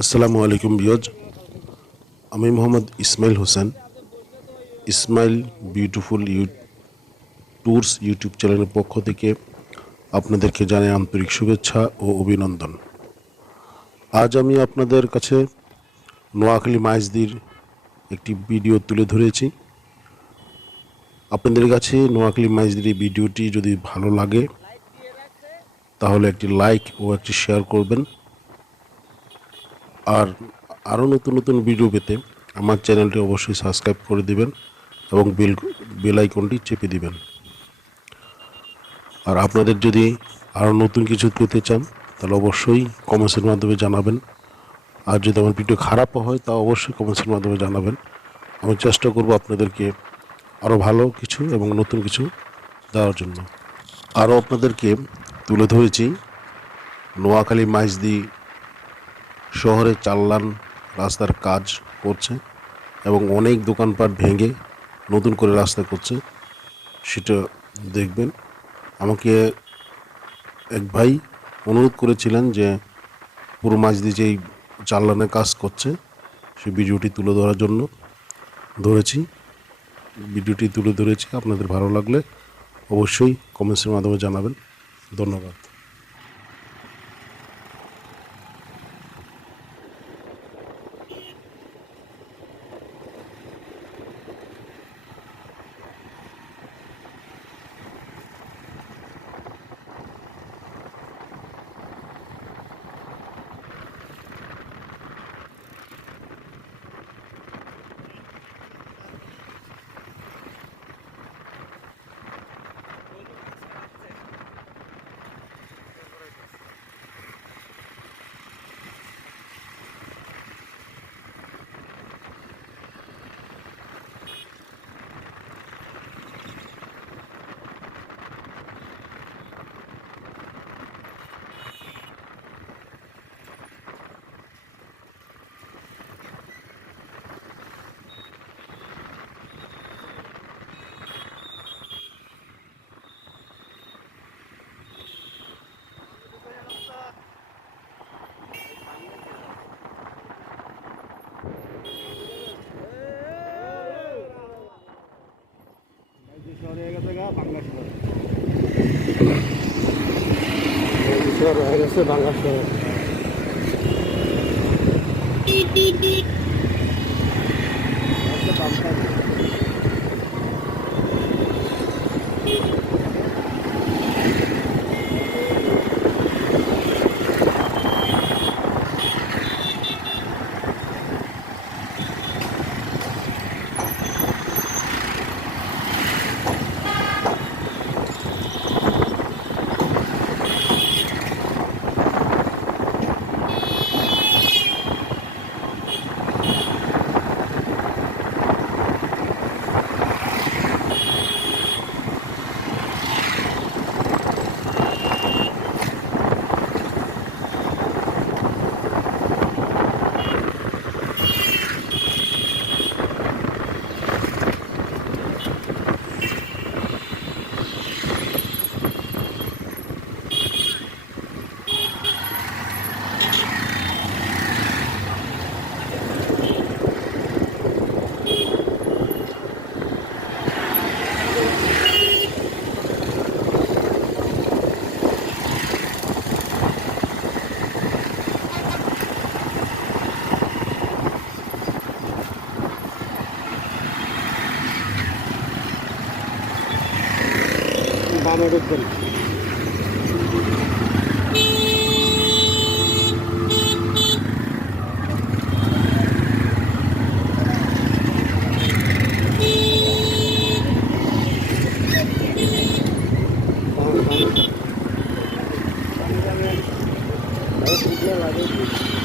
আসসালামু আলাইকুম ভিউয়ার্স, আমি Mohammad Ismail Hossain. Ismail beautiful tours YouTube চ্যানেলের পক্ষ থেকে আপনাদেরকে জানাই আন্তরিক শুভেচ্ছা ও অভিনন্দন। আজ আমি আপনাদের কাছে নোয়াখালী মাইজদির একটি ভিডিও তুলে ধরেছি। আপনাদের কাছে নোয়াখালী মাইজদির এই ভিডিওটি যদি ভালো লাগে তাহলে একটি লাইক ও একটি শেয়ার করবেন। আর আরও নতুন নতুন ভিডিও পেতে আমার চ্যানেলটি অবশ্যই সাবস্ক্রাইব করে দিবেন এবং বেল আইকনটি চেপে দিবেন। আর আপনাদের যদি আরও নতুন কিছু পেতে চান তাহলে অবশ্যই কমেন্টসের মাধ্যমে জানাবেন। আর যদি আমার ভিডিও খারাপও হয় তা অবশ্যই কমেন্টসের মাধ্যমে জানাবেন। আমি চেষ্টা করব আপনাদেরকে আরও ভালো কিছু এবং নতুন কিছু দেওয়ার জন্য। আরও আপনাদেরকে তুলে ধরেছি নোয়াখালী মাইজদি শহরে চাল্লান রাস্তার কাজ করছে এবং অনেক দোকানপাট ভেঙে নতুন করে রাস্তা করছে, সেটা দেখবেন। আমাকে এক ভাই অনুরোধ করেছিলেন যে পুরো মাইজদি যেই চাল্লানের কাজ করছে সেই ভিডিওটি তুলে ধরার জন্য ভিডিওটি তুলে ধরেছি। আপনাদের ভালো লাগলে অবশ্যই কমেন্টসের মাধ্যমে জানাবেন। ধন্যবাদ। বামে ঢুকবেন। লাগে